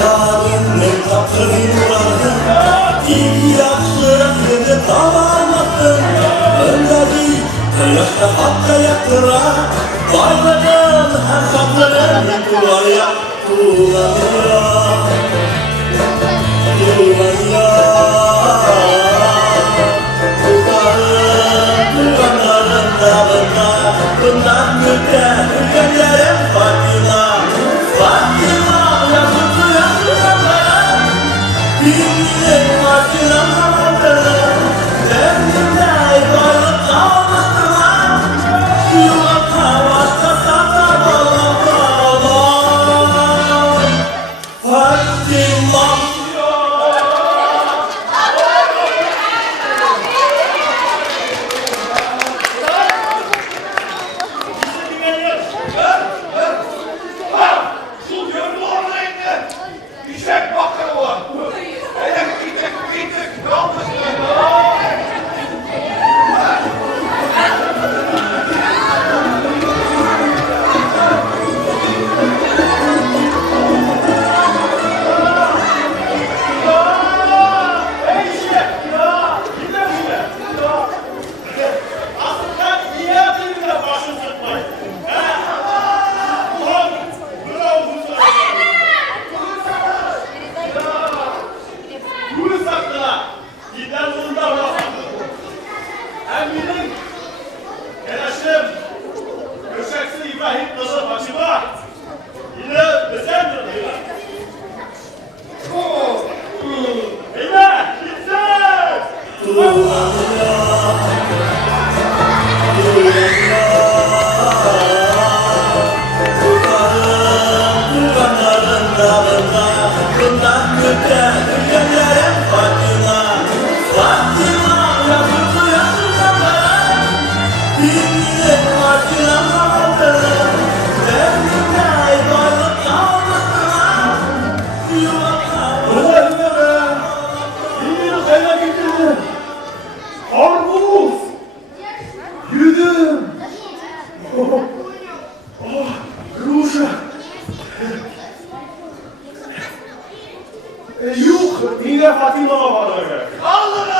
Yarın kaptırıyorum İhtiyaçlarını tamamlasın Önleri yaşta hatta yaktıra Bayların her kapların Duvarya kullanıyor Duvarların dalında Bundan müddet Ülkelerim Fatima Fatima yazıklı yaşlarına Bilgilerim acına kaldı Kendimde varlık kalmasına Yuvata varsa sana bağlamam Fatima Yuh, yine Fatima'ma var öyle. Allah'ım!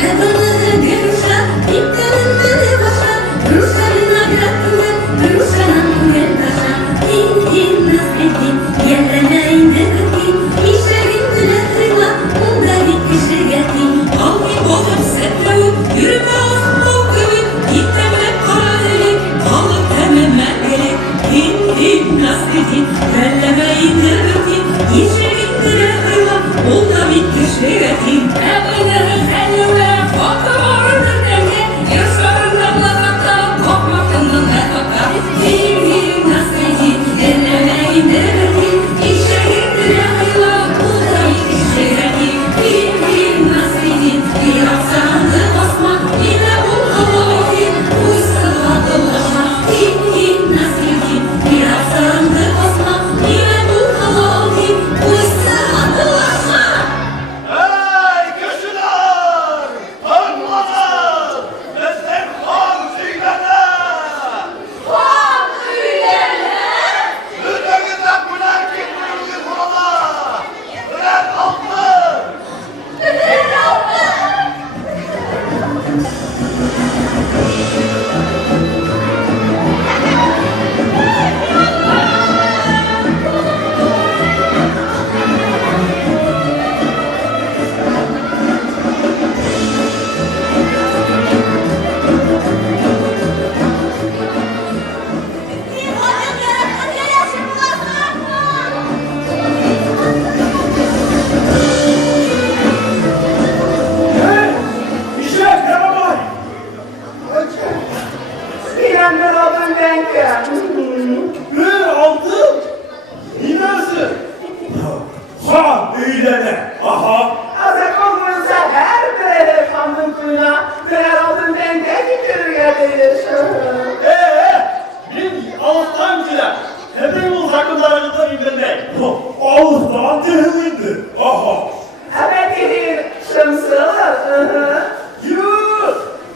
Kadını görürsen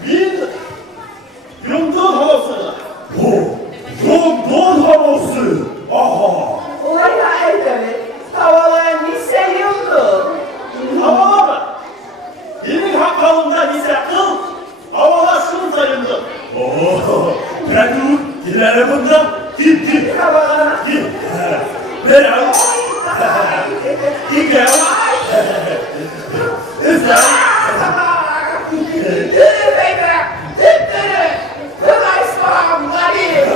Bin yıldır havası. Yıldır havası. Aha. Olay hayırdır. Havalar nise yıldır. Havalar mı? Benim hakkımda ise kıl. Havalar şunu sayıldı. Ben dur. İleri bundan. Git. Havalar. Git. Ben al. Gel. Islan. Dürü beybe. Dürü. Kılay sıvam gari.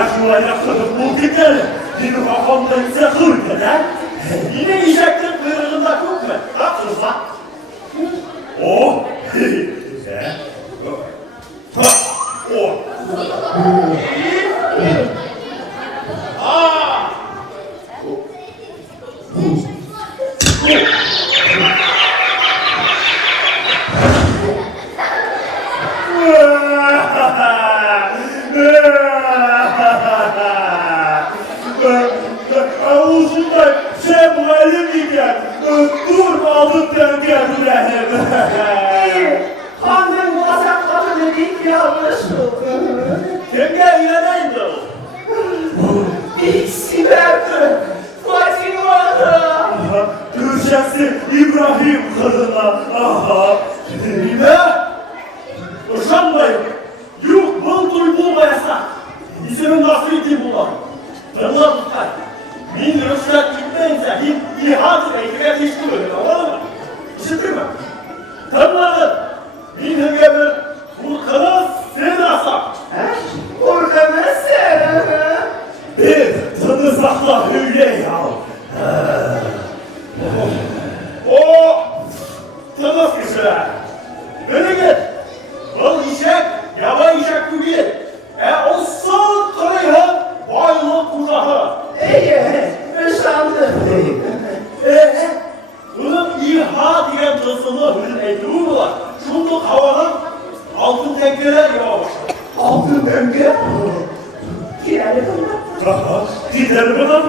Aşkına yapsadım bu gider. Benim hakkımda ise kıl kadar. Yine yiyecektin kuyruğunda kurt mu? Haksız lan. Oh. Güzel. Ha. Oh. Aa. Ağzından sen muhallim gider. Dur aldım ben geldim. Kandın boğazak kapı dedik yanlış oldu. Kenge iğnedeyin de o. İkisi verdi. Fatima. Kürşesi İbrahim kadına. Aha. Ne? Uşanmayın. Yok bul bulmayasa. İsmin nasıl idin bunlar? Allah tutar. Min rüşvet gitmeyince ihad eyleme teşkil edilir. Anladın mı? İşittin mi? Tanımadın. Min hüngemi Furkan'ı sen asam. Organı sen. Bir tanı sakla hüye ya. O tanı kişiler. Böyle git. Bal işek, yaba işek gibi. O son karayhan bayılık kucağı. İyi. Nişanlı. Bunun İHA diyen tılsımı bunun eyduğu var. Şunduk havanın altın tenkeler yava başladı. Altın döngü. Girelim buna. Gidelim buna.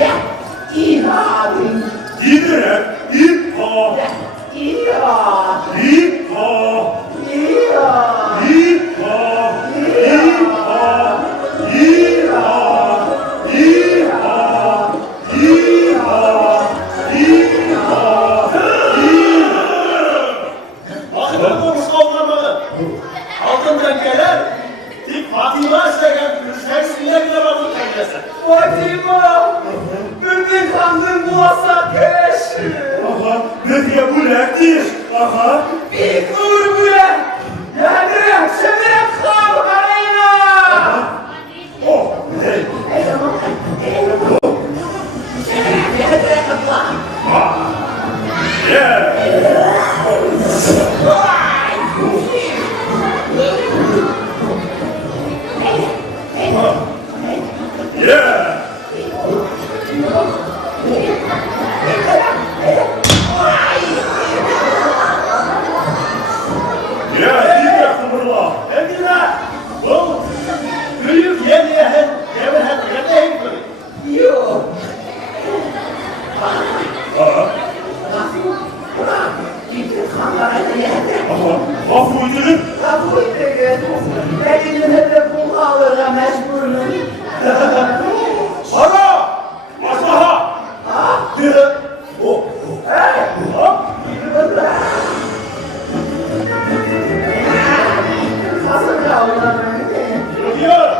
Ya. İhadın. Gidelim. İHA. İha. İHA. İha. İHA. İHA. İHA. İHA. İHA. Bakın ben konuş kaldırmadı. Altın tenkeler dik Fatima işlegen müşterisinde bile vardı tenkesi. Fatima. Bülbül kandın boğazak keşi. Aha, ne diye bu lektir? Aha. Bir kur bile. Yadırım şemirem kal karayına. Oh, hey. Yeah. Yeah. Ya, diye kumurla. Emine, bu büyük yemeğe yemeğe yemeğe Yok. Aha, Gitti kanlarına yedi. aha, afuydu. Kabul edin. Benim de bu alırım mecburum. Ara, aşağı. Oh, oh. Nasıl kavlarım? Gidiyor.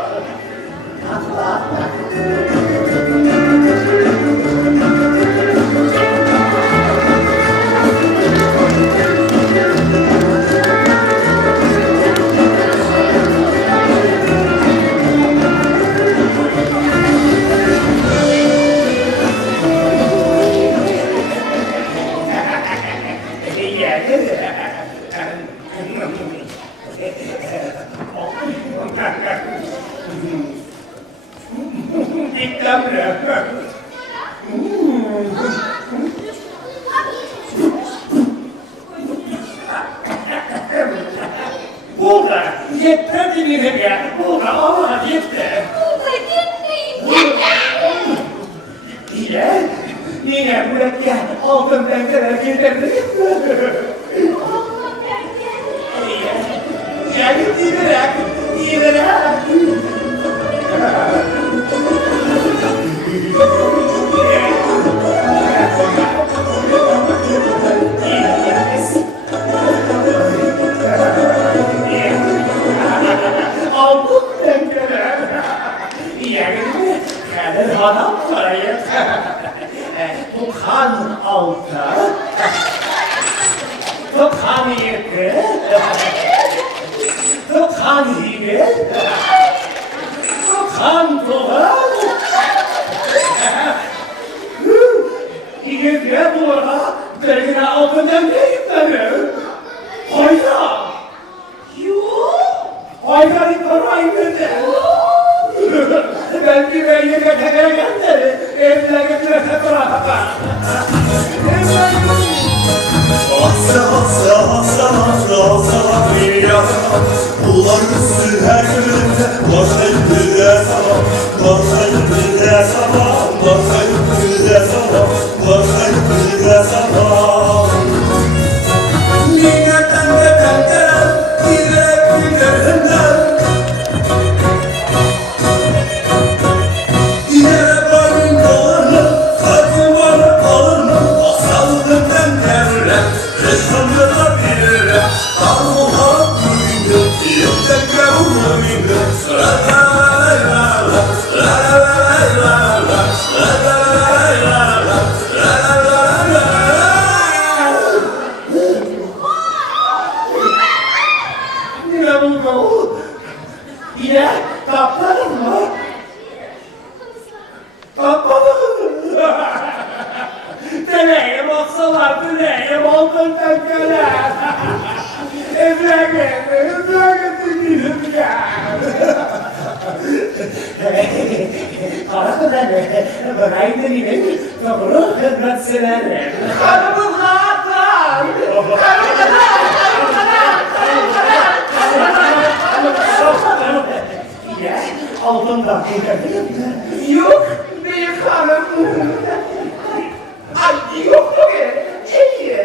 Burada yeter dinledim ya. Burada Allah yeter. Burada gitmeyin. Niye? Niye devlette altın dengeler gidebilir. Yani giderek. Altın dengeler. Yani adam parayı tukan alta, tukan yedi, tukan yedi, tukan tuğan, yedi bura, dergine altından deyimleri, hayda, hayda yıkarayım belki ben yine tekrar geldi. Evine götürese bırakma. Ular üstü her günde başlayıp bir de sabah, başlayıp bir de sabah, başlayıp bir de sabah, başlayıp bir de sabah. Yine tende, giderek. Yine barın dolanır, kalbim var alır mı? Asaldığımdan devre, ressamlığa bilir. Darmuha büyüdü, yedek gavuruydu. La la la la la, la la la la la, la la la la la, la la la. Ne oldu? Yine kapladın mı? Deneyim olsalar deneyim oldun dengeler. Evine gittim ya. Arkadan bırakayım deneyim. Doğru hizmet severim. Kanımın rahatlar. Ya altından yok büyük hanım. Ay yok mu ki? İyi.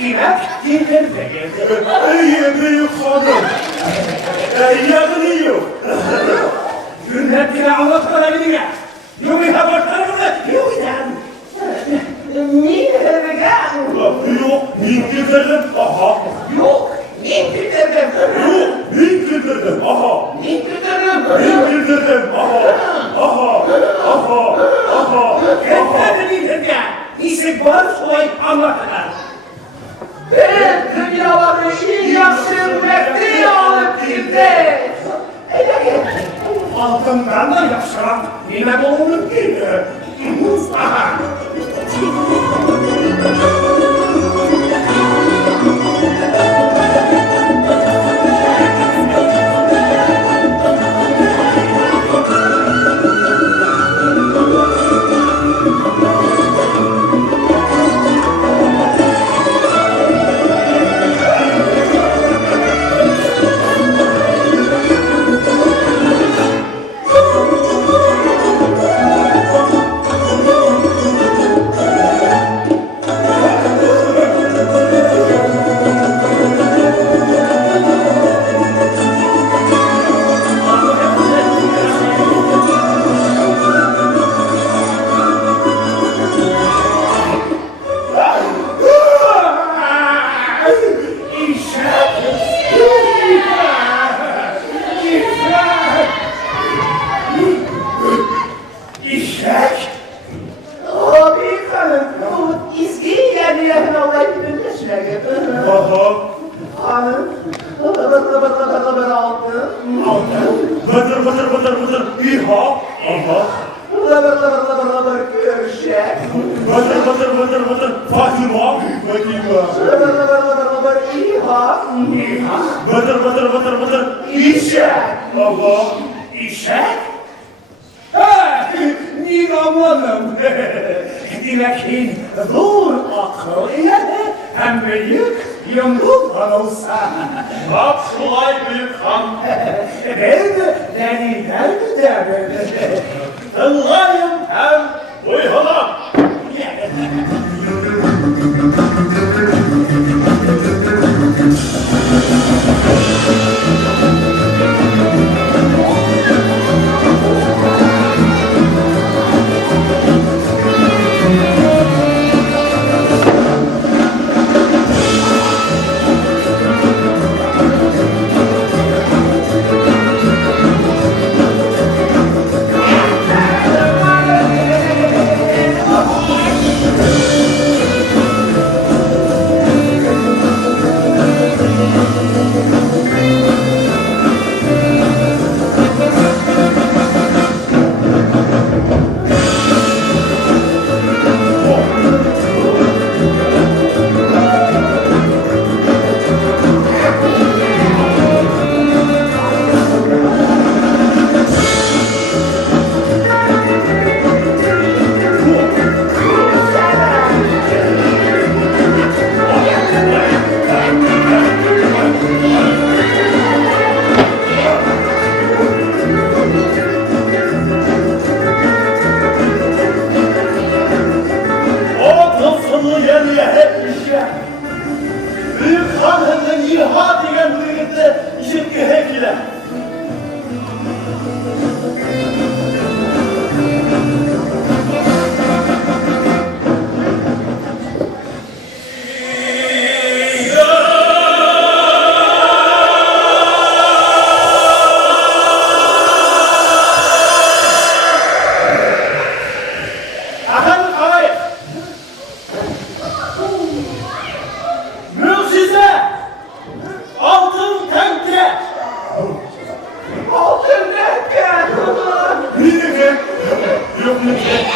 Demek dinlerse geldi. İyi büyük hanım. Yanıyor. Günler bile anlatmaları ya. Yok ya başlarına yok ya. Niye vegan? Yok, mindirdim. Aha. Yok. Niye bitirdim? Yok, mindirdim. Aha. Niye bitirdim? Mindirdim. Aha. Aha. Aha. Aha. Yeter bitirdim ya. İşte bana soy anlatırlar. Ben dünyaları iyi yaşım bekliyor alıp girdi. Altından da yaşamak yine bulunur ki. Aha. Oy halam. O tılsımlı yerliye hep işe. Büyük hanımın İHA diyen büyükte işitki hep ile. Efendim ağabey. Mucize. Altın tenkte. Altın tekke. Ne demek? Yok ne demek?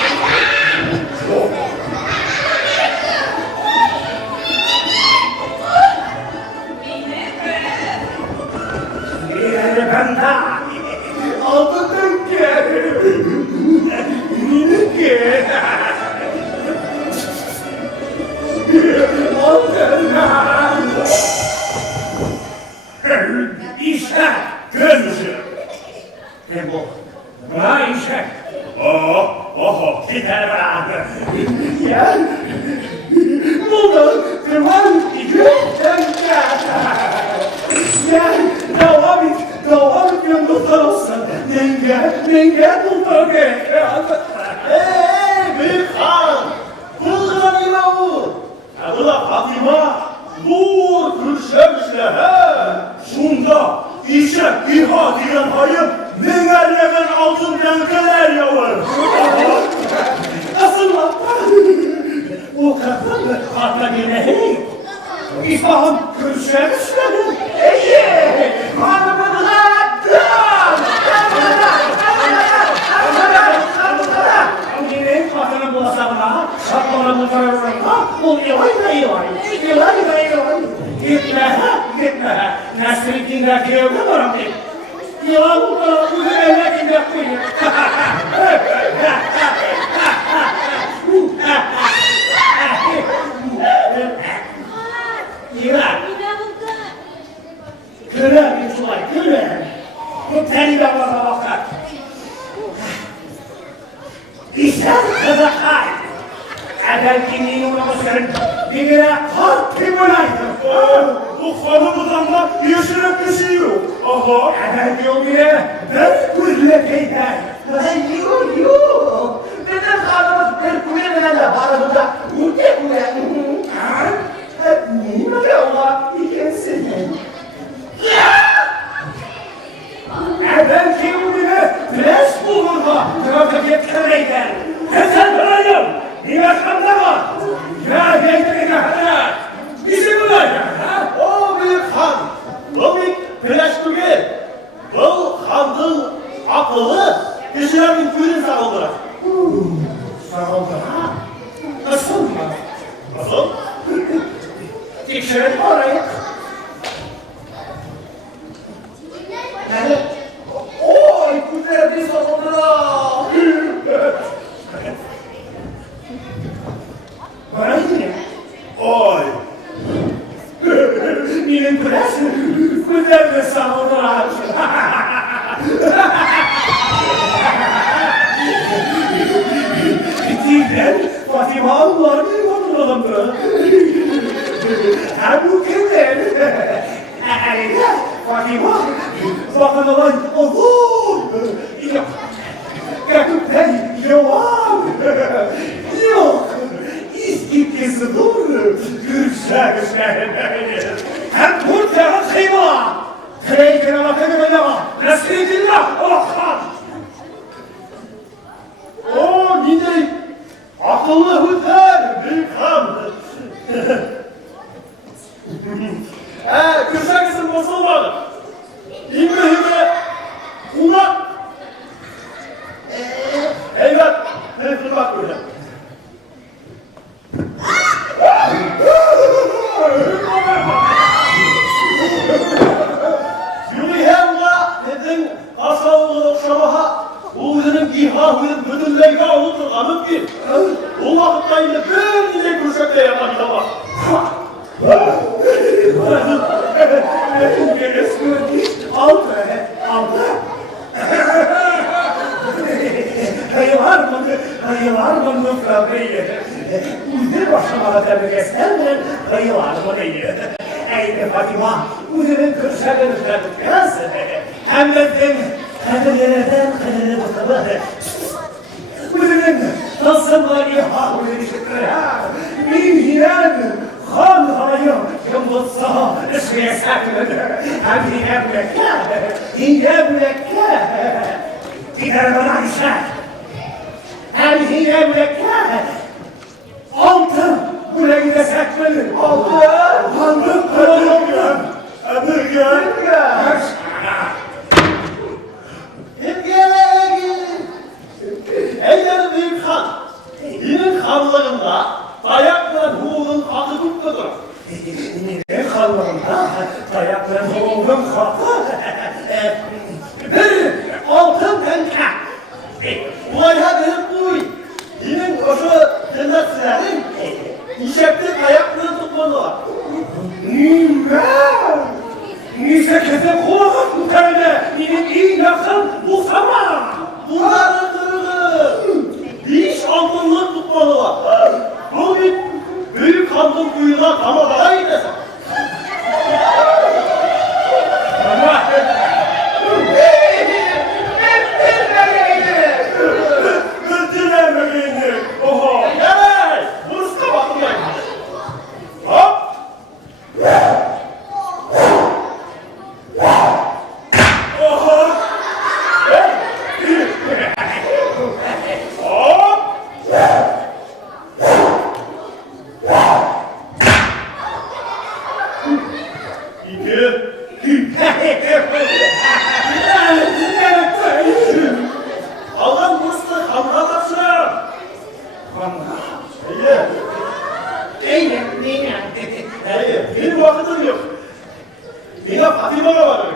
Yani ben de altın tekke. Minik. Altın. İşte görmüşüm. Bu. Ha işe. Oho, gider beraber. Ya. Buradan devam ediyorsan ya. Devam et yolda olsun. Nenge bulduğu gerekiyor. Büyük han! Bulgıran imamı! Ha bu da Fatima! Dur kürşemişle he! Şunda işe İHA diyen hayım nelerleyen altın denkeler yavur! Nasıl lan? O kadar farkla yine hey. İsmahan kürşemişlerin. İyi. Hanımın hattı. Yine kadının bulasağına, şapkalarını kararlarına, ol yıvay. Gitme. Nesli'nin köyde varım değil. Yılan bu kadar uzun evlakinde koyuyor. Yılan. Güler bir sulay, güler. Bu teni de bana bakar. İşte kızakay. Evvelkinin uğramışların birine kalpim olaydı. Bu hanımdan da yaşarak bir şey yok. Aha! Evvelki o bire ben kuzle peyder. Yok. Benim hanımız bir kuyruğuna da barımda. Ute kuyruğuna. Neyim öyle ola? İkensin. Evvelki o bire pres bulurma. Trafik etkeleyden. Sen bırakın. Bir bakan da var. Ya geytene hadi. Bizi bulacak ha? O büyük han! Bu büyük peleştüge! Bu handın akıllı kişilerin gülü sağıldırar. Sağ ol ha. Nasıl mı? Nasıl? Tekşirin orayı. Yani, oy güzel bir sonunda. Bana ne? Oy! Benim presi güzel bir sonunda. kalan olur. Yok. Gerçekten yok. Yok. İstikisi dur. Görüşürüz. Hem Türkçe'nin kıyma. Kreykine bakın öyle bak. Resmiyetinde. O yine akıllı hüter büyük han. Kırşakısın bozulmadı. İbrahim'e kulak. Evet, dur bak böyle. Yürüyenla dedin aşağılığı okşamaha Uğur'un ihahının müdürlerine olup anıp ki o vakitte yine bir nice kırşakla yapar tamam. Hayırlar mı Franka'yı? Uzun başlamalı tebrik etsen hayırlar mı değil? Ey Fatima, uzunun kırşakını tebrik hem de kaderlerden kaderine bakalım. Uzunun tasımla ihahını şıkkıra. Bilgiler kan hayır yıldızsa ışıya saklıdır. Hem yine mürekkep. Gider bana işler. Hem yine mürekkep. Altın buraya gide saklıdır. Altın kırılır. Öbürgün. Eyler büyük han. Yine kanlarında dayakla Uğur'un hakkı tutkudur. Ne kanlarında dayakların oğlum hakkı. Bir altın kanka. Ulayha verip uy. Yine o şu cennetçilerin işekte dayaklarını tutmalılar. Nise kese kulağın tane. İyi yakın bu zaman. Bunların kırığı. Diş altınlık tutmalılar. Bu bir büyük handın kuyuna damadara gidesin. Gültüler mi giyindir? Oho. Evet. Burası kapatmayın. Hop. Oho. Hop. İki. Allah'ın burası hamra tapsın. İyi. İyi. Benim vakitim yok. Yine Fatima'ya var.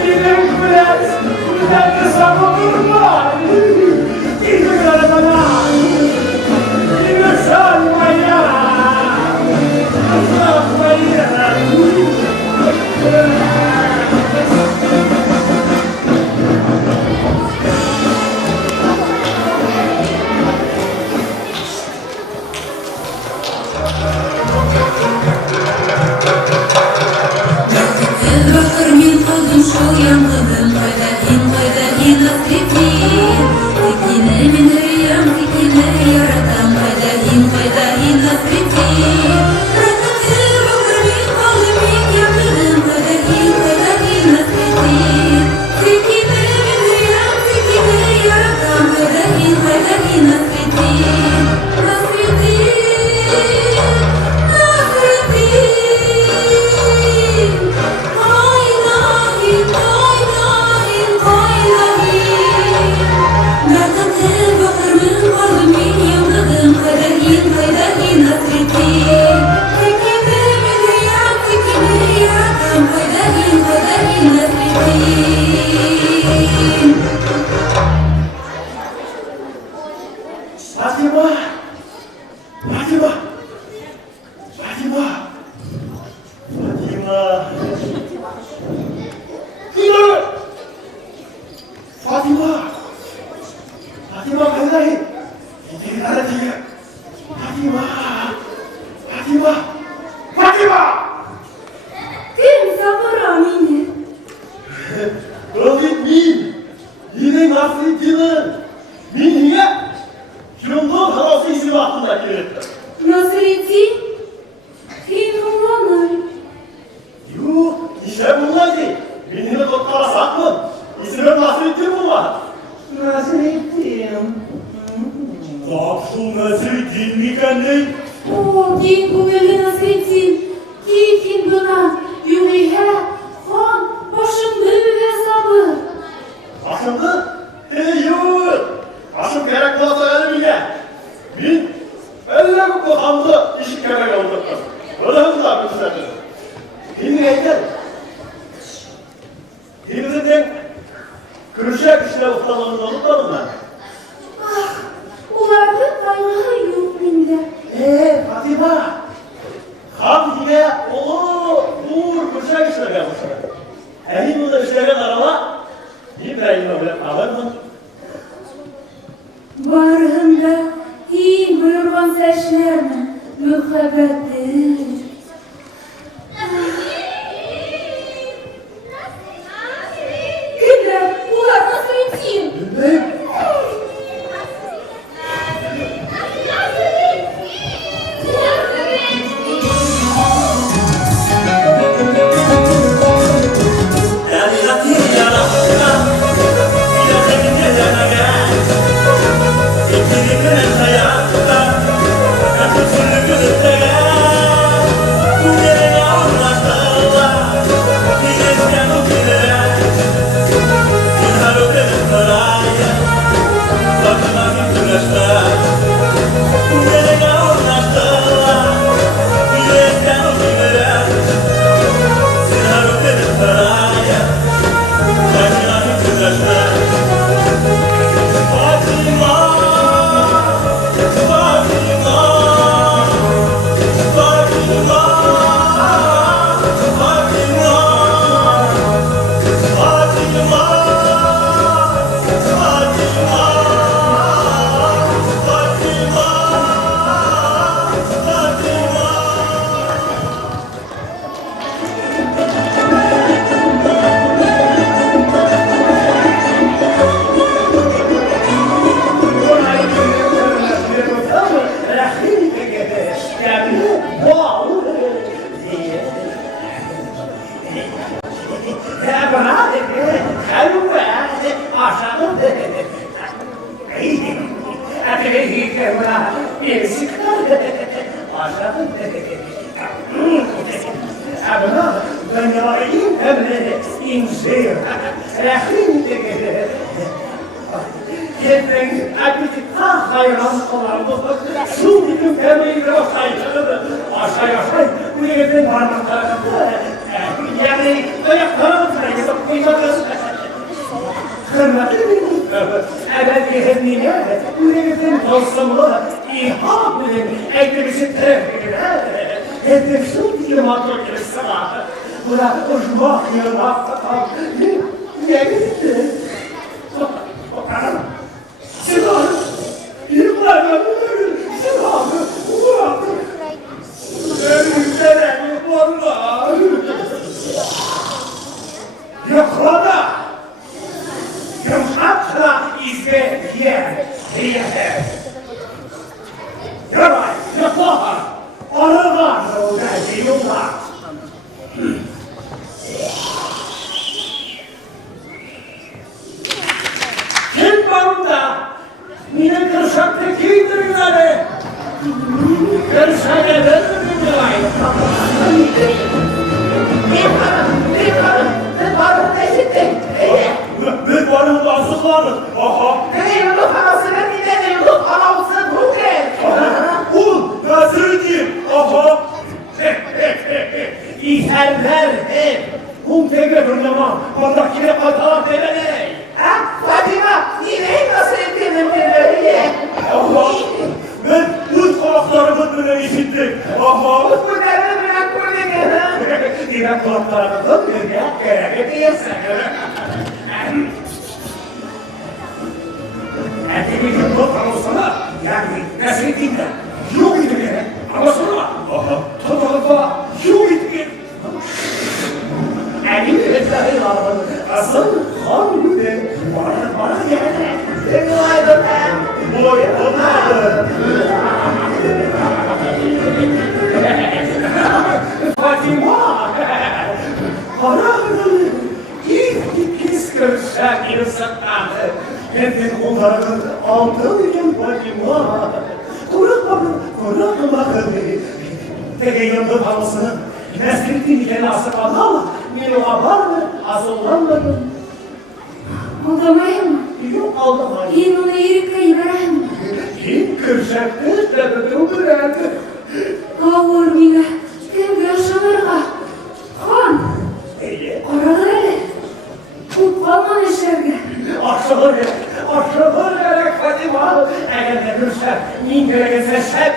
Benim biraz Hepinizden kürşek işine ustalığınızı unutmadın mı? Ah, ularda kaynağı yok bende. Fatima! Hamdiye oğlu dur kürşek işine gelmişler. Elimizde işlegen araba bir beyime bile kalır mı? Barında iyi buyurgan seçlerine mühabbettir. Kimler? Ular nasıl için? Bilmem.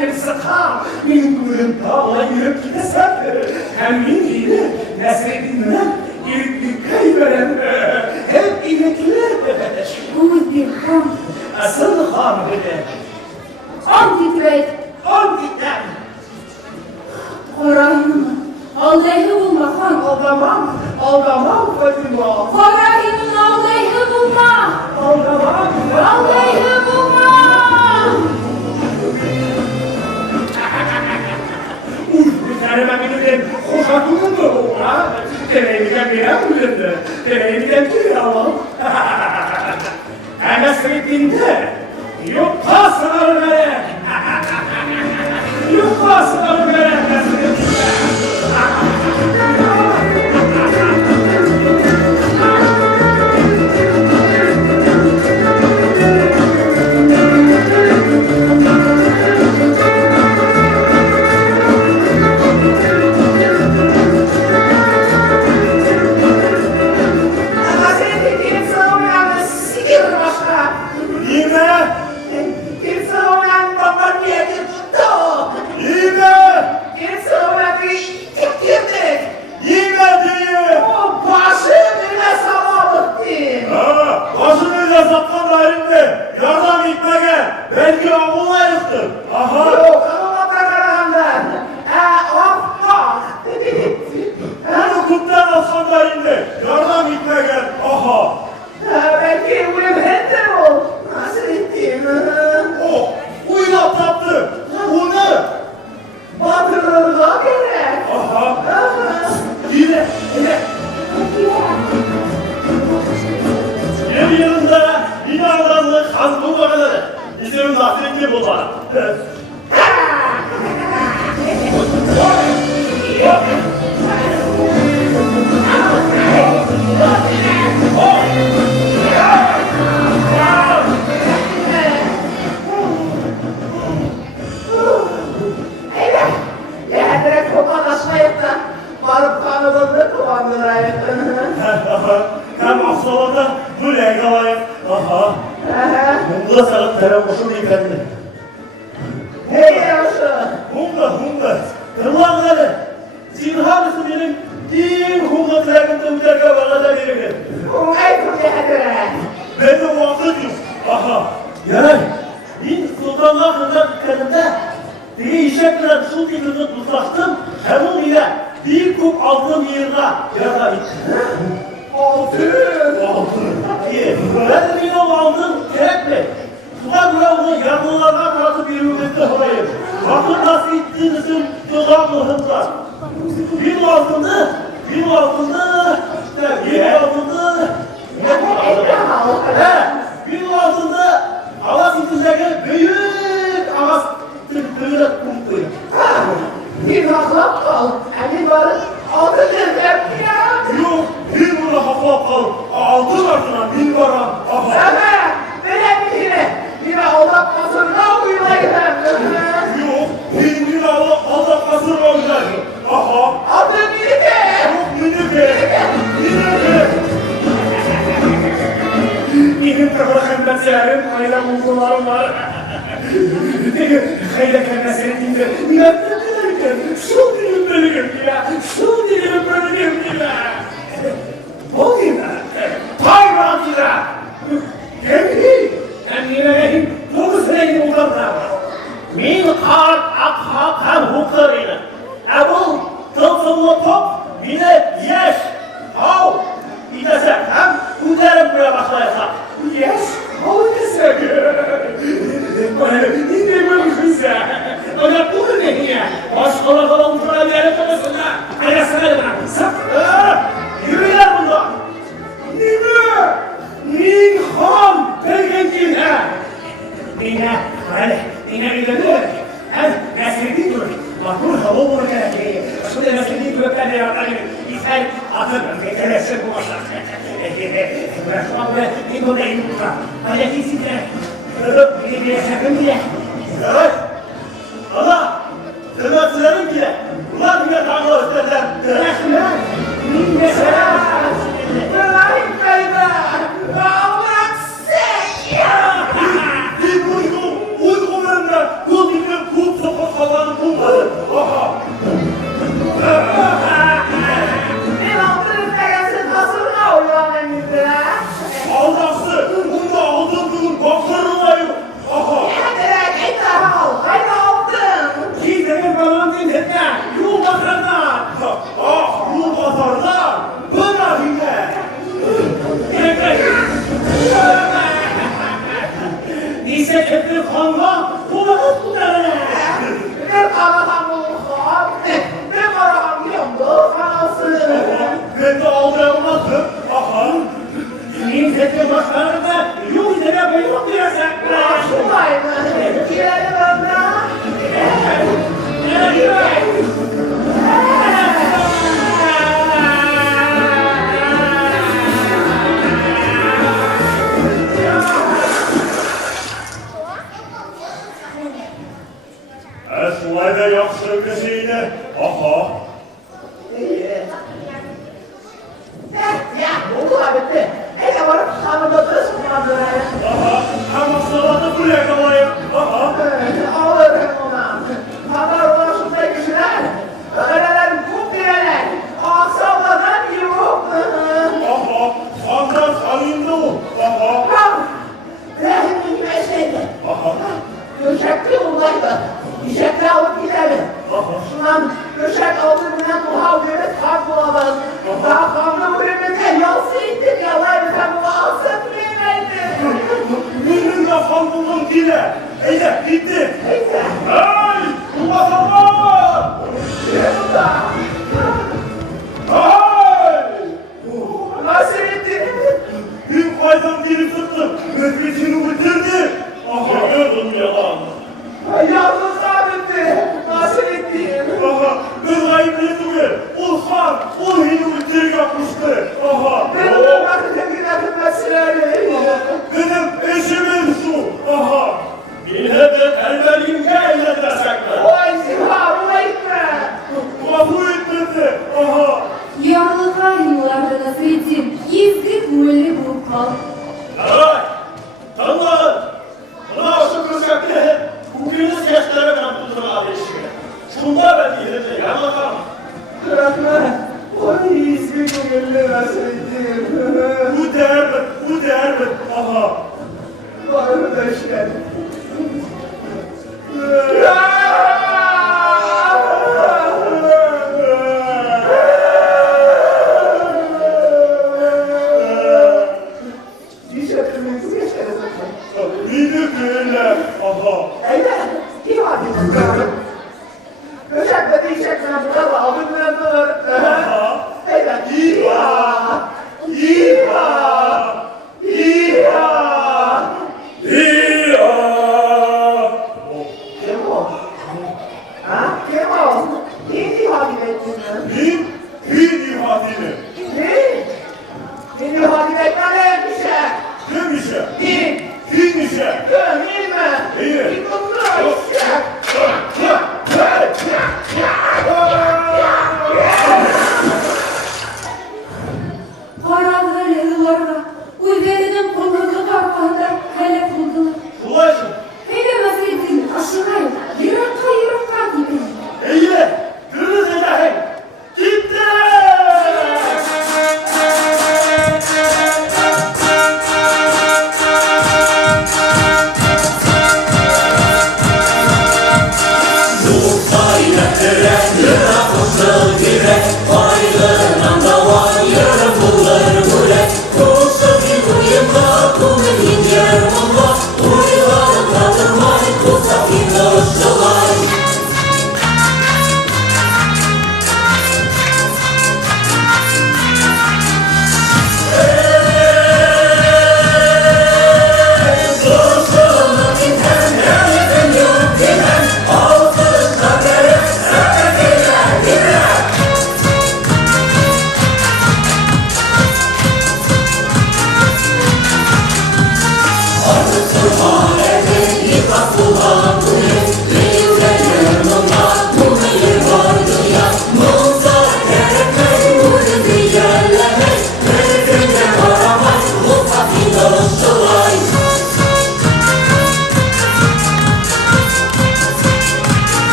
bir sıkan, benim gülüm dağla yürüp gidesem, hem min gibi Nesreddin'den ilikli kaybeden, hep ilikli. Bu bir kan. Asıl kan bile, An titreyip. on giden. Korayını Allah'ı bulma han. Aldamam Fatıma. Korayını Allah'ı bulma. Aldamam. Allah'ı bulma. Üzerime bilirdim, hoşa duruldu. Deneyimden bile bilirdi. Deneyimden bile alalım. Nesreddin'de yokta sınırı veren. Yokta sınırı veren Nesreddin'de. Ama senin kimse olmayan sikir başka. Yine, Kimse olmayan bombardiye tuttu. yine, Kimse olmayan bir tekirdik. yine diye. O başı bile savadıktı. Ha, başınızla saptan dairinde yardım gitmeye belki avunla yıktı. Aha. Yok ama bakarağından. Bak. Bunu kutlar aslan dairinde yardım gitmeye. Aha. Belki William Hendler ol. Nasıl ettim? O uylap taptı. Bu ne? Batırırlığa gerek. Aha. Yine, yine. Bir yılında binalarını kazma bağları. Bizim nasretli bulma. Evet. Ya direkt kopanlaşmayıp da varıp kanalını kullandırayım. Hem asfalata bu legalayım. Aha. Bunda sana telemoşun yıkandı. Hey yaşa. Humda. Kırlanları. Zinharlısı benim en humda trakımda müdürge varada verir. Ey kulyadire. Ben de vakit yok. Aha. Yani, bin sultanlar kadar dükkanında değişik bir şu fikrimi tutlaştım. Hemen ile bir kup altın yerine yara gitti. Altın. İyi. Ben de bir o altın gerek mi? Suda bunu yanlılarına bırakıp bir ümmetle olayım. Bakın nasıl ittiğinizin dağ mıhınlar. Bir altında, bir altında. Bir altında ağaç itizlerine büyük ağaç böyle kumkuyor. Bir haklap kal. Emin varın. Altı defter ya. Yok, bir burada hafif kal. Altın ardına bin vara. Aha. Ama böyle bir yine. Yine odak masırına uyulayım. Yok, bir Allah kasır oynar. Aha. Adı biri de. Yok, minike. Benim de bırakın severim, aile bulgularım var. Hayda kendisini dinle. Nefret ederken, şu dilim bölüyorum ya. Şu dilim bölüyorum ya. O değil mi? Parmağım ya. Hem yine dokuz senedir uzakta. Min kart akhakan huklarıyla. Ebu tılsımlı top, bine yeş. Av. İdesek hem uderim buraya başlayasak. Yes, how is it? Yine mümkünse. Ona bu ne ya? Başkalar falan buraya bir yere koymasınlar. Arasına bırakırsak. Yürüyorlar bunlar. Nime? Min han. Belgencin ha. Nine, hadi. Nine gidelim. Hem Nesreddin dur. Mahmur hava vurur gerekli. Şurada Nesreddin göklerle yararlı. İster atın. Beklesin bu başlar. Bırakma buraya. Bir konuda elini tutar. Hadi gitsin de. Bir sakın diye. Evet. Allah. Hürmetlerim bile. Ulan bile tanrı österler. Bırakma. Min mesela. Bırakın beyler. Bırak sen. Bir uyku verimler. Kul gibi kul Hele varıp tanımadığız kumandırayı. Aha, ama salata bu yakalayın. Aha. Alırım ona. Pazar ulaşımda kişiler. Öğreler, kumbireler. Aksalladan yok. Aha, kandan sayında o. Aha. Rahim'in mesleği. Aha. Göçekli olaydı. Göçekli alıp gidelim. Şundan göçek aldığımdan bu havluyla tak bulamaz. Daha kanlı bölümünde yolsu ittik yalaydı. Bu alsın bilmeydi. Günün kafam buldum dile. Eyle gitti. Neyse. Hey! Bu basamak! Yanımda. Hey! Nasrettin. Bir faydan biri tuttu. Nefretini bitirdi. Aha. Gördüm yalan. Yalnız sabitti. Nasrettin. Aha. Ben gayretimi. Ulhan. Ulhin'i bitir yapmıştı. Aha. Benim ölmekte gidelim mesleği. Benim eşimin şu. Aha. Yine de ellerim geyle desek mi? Oy ziharına gitme. Kabul etmedi. Aha. Yağlı kaynılarda da Seyit'in izli mulli bulup kal. Evet. Tanrım. Buna şu kırşaklı. Bugünün sesleri ben buldurma işimi. Şunda ben değilim. Yanılmam. Bırakma. Oy ismi gönüllü Nasrettin. Bu değer mi? Bu değer mi? Aha. Varını da işler. İşletimizi geçeriz. Beni böyle. Aha. Eyle, iyi var bir bakalım. Göçekle diyeceksen burada aldım ben de. Aha. Eyle, iyi var. İyi var. İyi var. İya. Kim o? Ha? Kim o? Neydi hakim ettin mi? Bin. Bin ihadini. Ne? Beni hakim etmene bir şey. Demişe. Din. Bin işe. Değil mi? İyi. Bir kumra işte. Karanlığı yıllarda uyverinin kurulduğu karpağında hele kuruldu. Ulaşın. Hele Seyit'in aşırı yırıka gibi. İyi. Gürüz edeyim. Gitti.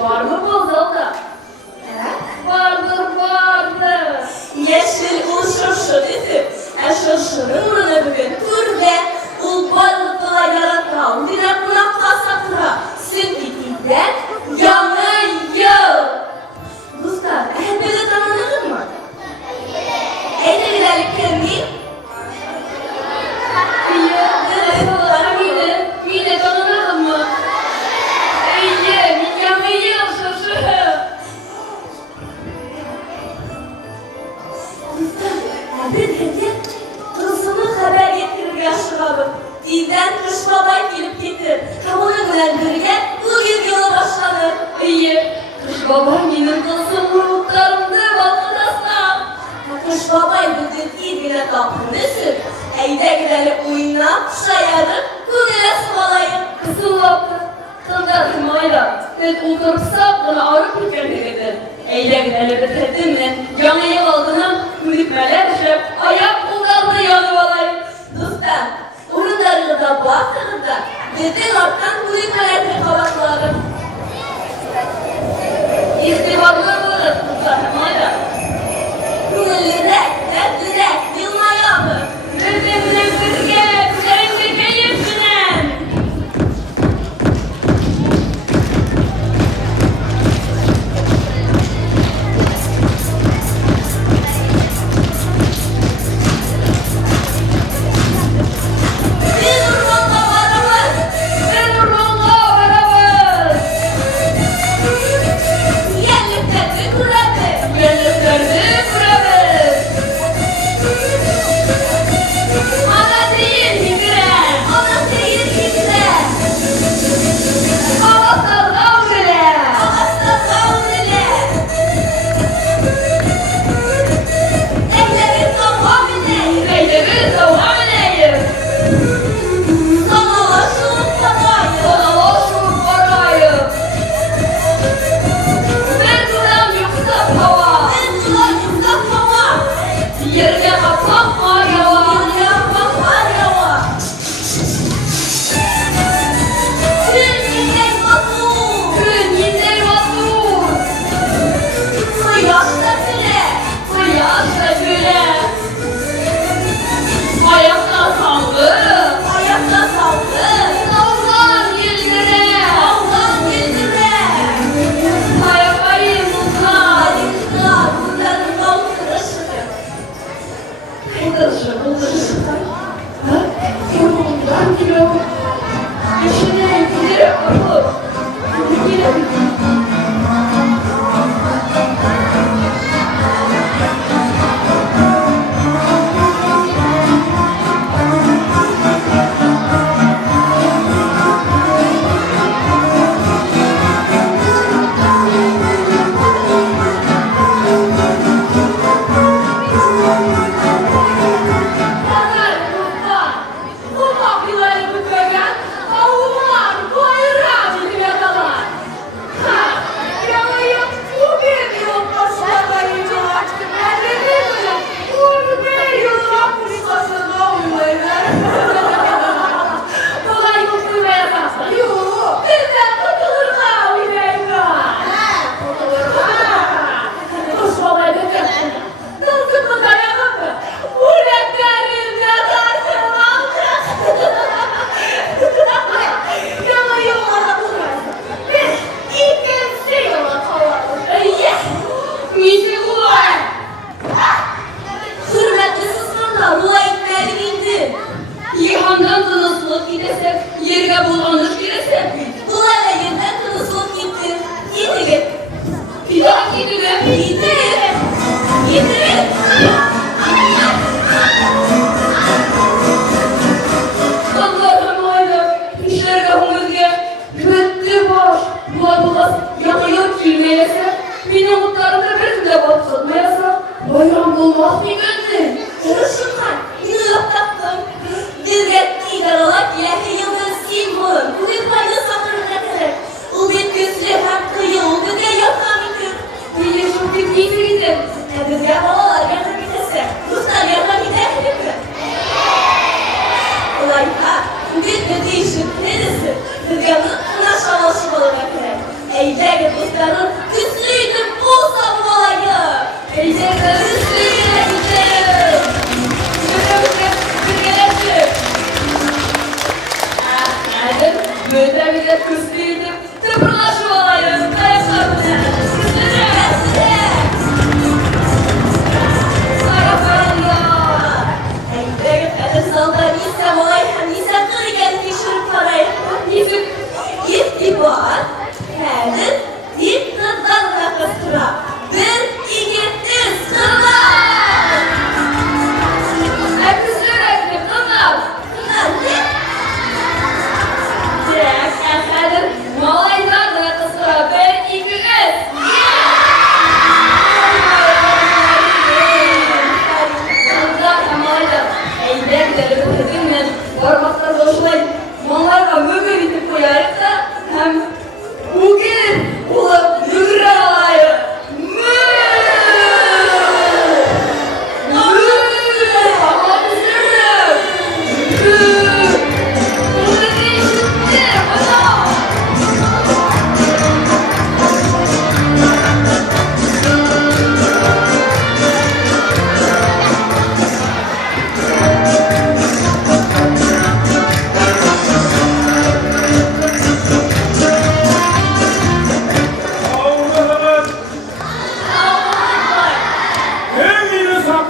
Var mı bozuldu? Vardır, vardır. Yeşil uçuşu dedi. Eşuşunun bunu bugün türbe. Ul balıkla yaratan. Dine kunak tasakura. Sündikiden yanıyor. Dostlar, hepinizi tanıdınız mı? Eyle gidelim kendin. Yine tanınır mı? yine tapınırsın. Eyde gidelim oyuna, şayarı, kudurası olayım. Kısıllattı. Kıldatım ayda. Biz oturursa bana arıp yüklendirirdi. Eyle gideli bitirdin mi? Yanı yıl aldığını kulüpmeler düşüp ayak kullanma yanı olayım. Dostum, oyunlarında baktığında dedin ortadan kulüpmelerde kabaklarım. İstibatlı bulur. Kıldatım ayda. Gülürek, dertlirek, yılmaya mı? Gözümden kırge, üzerinde keyifsinen. Bir urmanda varımız. Ben urmanla beraber. Yerlikleri kuradı. Yerliklerini kurarız. Ana değil hidre. Ana değil hidre. Havasal avrile. Ağaçta kavrile. Elleri tamamine. Beyleri zavamileyim. Sana aşığım parayı. Sana hoşum parayım. Ben duran yoksa hava. Ben duvarım kapama. Yerine bakmak var yava. Bir yapmak var yava. Gün yine mazlum. Gün yine mazlum. Yaşta bile. Hayata güle. Ayakta sallı. Ayakta saldı. Sallan yıldırı. Allah'ın yüzüne. Ayakları mutlar. Harika. Bunların kırışık. Bıldırışı, bıldırışı. Ha? Yolundan kilo. İşine gidiyor arı. Yine Pazar, mutfak. Bu kapıları bükörgen, avlular, bayrağı bizim yakalar. Ha, yalayıp bu bir yıl başına kayınca açtım. Elbette böyle, bu bir yıl yapmış başına olmayı. Kolay yok duymaya kalsın. Yok, bizden kurtulur da oynayın. Kuş olaydı kızım. Kızım mı dayanır mı? Bu renklerin ne tarzı alacak? Yana yollara bulmayasın. Biz ikinci yola kovalım. Yes! Misi kulağın. Hürmetli sısmanlar, bu ekmeğini indi. Yihandan tınısılıp gidesek, yerine bulanış giresek. Bu eve yerden kırısılıp gitti. Gitti git. Bir daha gidelim. Gitti git. Gitti git. Allah'ım ayda, işler kapımızga. Güvetti baş. Bulat yanıyor kilmeyese. Benim umutlarımda bir türlü batırmayasa. Bayram olmaz mı gönlüm? Kırışımlar, yine yok tattım. Dizget ider olarak yeki yıldız simbolun. Bugün payda satırına gerek. O bir güçlü hem kıyı, o bir de yoksa mümkün. Bir yaşım bir giysi gidin. Dizget olalar yardım gidese. Ruslar yardım gider mi? Olay ha, bir de değişik neresi? Dizget'in naşavaşı olarak gerek. Eylege dostların güçlüydü bu sabun olayı. Ejderler üstüne gidelim. Yürümüzde sürgeleşim. Hadi, böyle bir de küslüydüm. Tıpırlaşım olayım. Ayaklarımı üstüne. Ayaklarım ya. Eylege saldan isem olay hem isem kırıken pişirip parayı. Yüzük. Gitti bu an. Kendin dip kızlarla kıstıra. Bir, iki, üç, kızlar. Hep üstüne kızlar. Kızlar ne? Jack, efendim,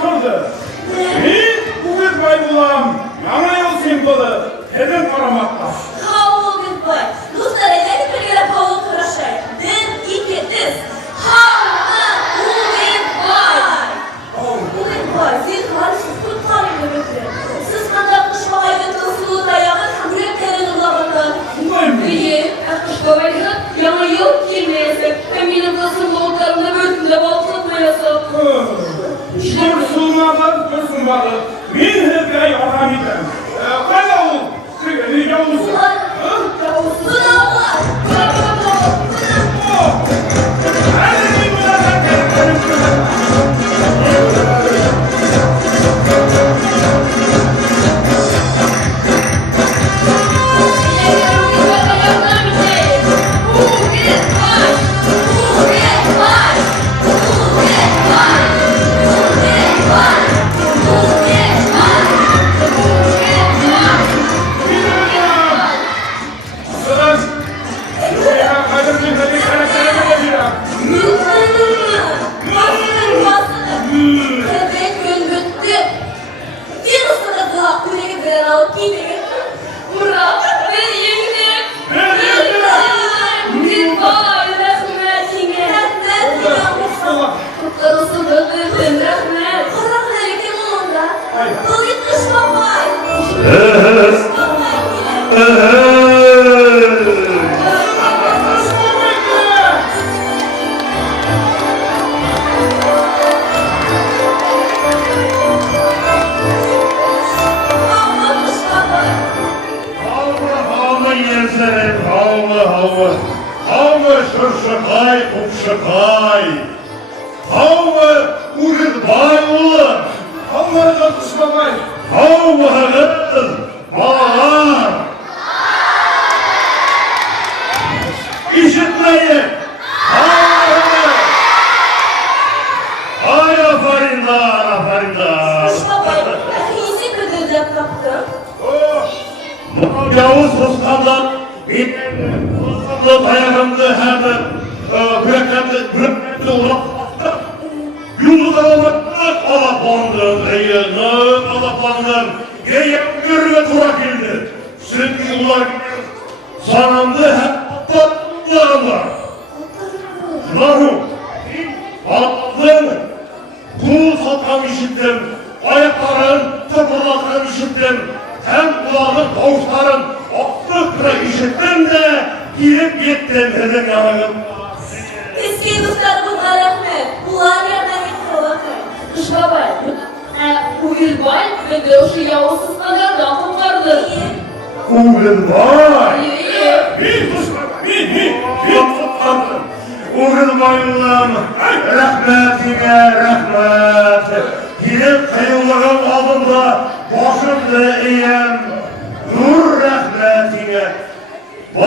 çakırdı. Min bugün bay bulam. Yana yol simbalı. Hedin aramakta. Havlu Gülbay. Dostlar elleri birgele havlu kıraşay. Bir, iki, üç. Havlu Gülbay. Gülbay, zil karışız kurtlar gibi. Siz kadar kışma aydın sulu dayağı yüreklerin ulağından. İyi, akışma baydı, yana yıl girmeyese, eminim nasıl doğuklarımda bölümde balklatmayasa. Dursunmalı, dursunmalı. Min hırgay adam idem. Kaya ol. Kıyını yavuzum. Bravo! Sıran. Şuraya kadar bir hadi karakterime de bir an. Bebek gün bitti. Bir ısırık daha kuleye giren alıp giydi. Murat, ben yendim. Ben yendim. Gülbay, rahmetine. Allah. Kutlarılsın öldürdün, rahmet. Karan hareket olunda. Hayır. Bu gitmiş babay. Babay Babammış babay. Havva yerserin, havva şırşıkay, kupşıkay. Havva uğurday ulan, Allah'a da kuşmamay. havva kız, bağlar. İşitmeyin, havva. Ay afarinlar, afarinlar. Kış babay. İyice kıdıracak kaptım. Yavuz Osman'dan Osman'da dayağımdı hem de küreklemde uğraştı. Yıldızlar olmak alaplandım, alaplandım. Yeyem görüve tura girdi. Sürekli yıllar sanamdı hep atlatlarlar. Şunlarım, atlattım, kul satan işittim, ayakların tıpırlatını işittim. Hem kulağın kavuşların aklıkla işittim de girip gittim dedim yanım. Eski dostlarımıza rahmet. Bunlar yerden getir bakın. Kışbabay, bu Gülbay ve de o şu yavuzsuz kadardan kurtardı. Uğur vay! İyi. Bir kuşmamay. Bir. Uğur bayılam, rahmetine rahmet. Girip kıyılığım aldığımda başımda eğem. Nur rahmetine. Bu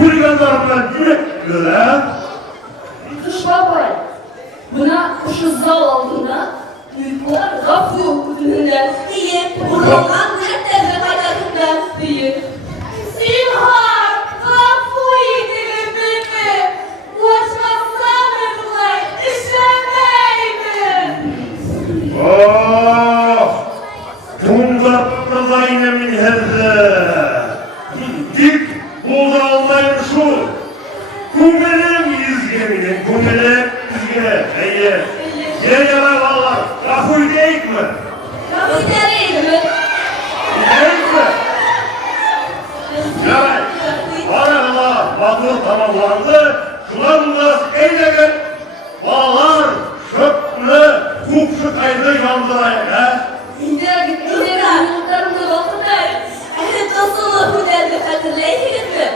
huliganlarımla yürekliler. Kışbabay, buna şu zal altında büyükler gaflı okudunlar. İyi. Burundan nereden kaydakından. İyi. Zinhar, kapı yedirin beni. Ulaşmazsam evlay, işlemeydim. Oh! Tunzaklı zaynemin hezze. Dik bulda almayın şu. Kumelim izgeminin, kumelim izge. Eye. Ye yana vallar. Rahuy deyik mi? Kapı dereyim mi? Deyik mi? Yaray. Arada vakur tamamlandı. Şularla eylegen. Bağlar, şöpünü, kupşu kaydı yandırayın ha. İndire gittiğinde yumurtlarımda bakımdayım. Dostluğu bu derdi hatırlayın mi?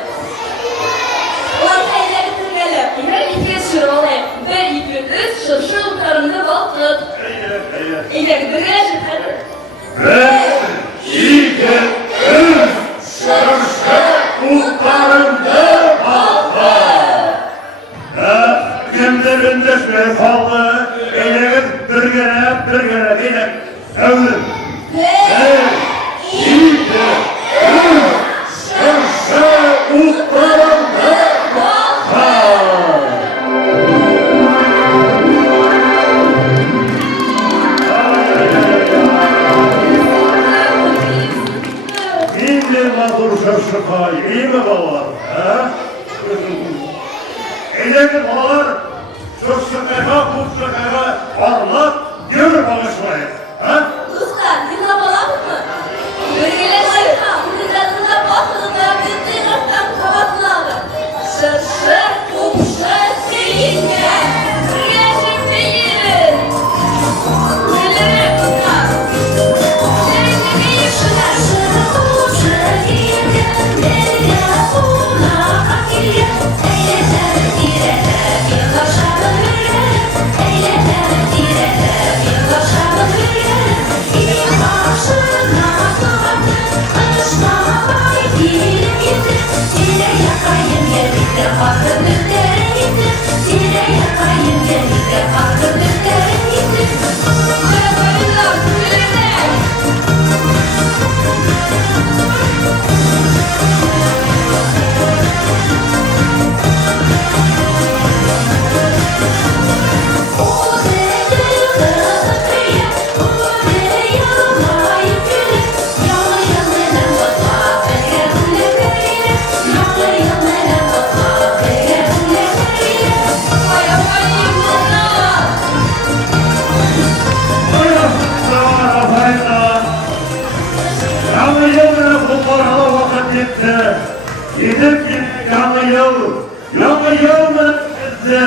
Ortaya getirmelim. Her iki sürü olayım. Ben yıkıldı, şırşırlıklarında baktım. İleri güreşim hadi. Ve iki, üç, şırşı kullarında kaldı. Gemler öndeşmeye kaldı. Eyleriz bir gene, yine. Şırşıka iyi mi babalar? He? Eylemi babalar, Şırşıka'ya, Kuşçuka'ya arlat, gül bağışlayın. He? Dostlar, dinle balamız mı? Bölgeler ayırma, hürriyetine bakılında bittiğin örtten kabatladı. Şırşı, kupşı, seyinle, gerçek beyirin. Neleri kutlar? Nerede değiştiler? Şırşı, kupşı, seyinle, nereye uğla akilye, eyleter, direler, bir başarı hürriyet, eyleter, direler, bir başarı hürriyet. İlk başına doğdu, alışmama vay dilim gitti. Dile yakayım yerlikte, bakır müftere gitti. Dile yakayım yerlikte, bakır müftere gitti. Böyle koyunlar, kulüler. Yanı yılına kullanma vakit gitti. Gidip git yanı yıl mı gitti?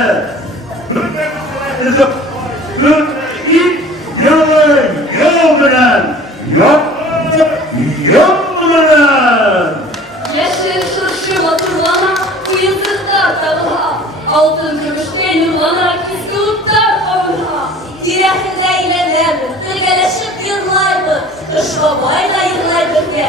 İlk yıl bilen, yok bilen. Yeşil şırşı maturlana, uyuzluklar tavıha. Altın gümüşte nurlanarak izguluklar kavunha. Direhinde eyleler, gölgeleşip yırlaydı. Kış babayla yırlaydı ki,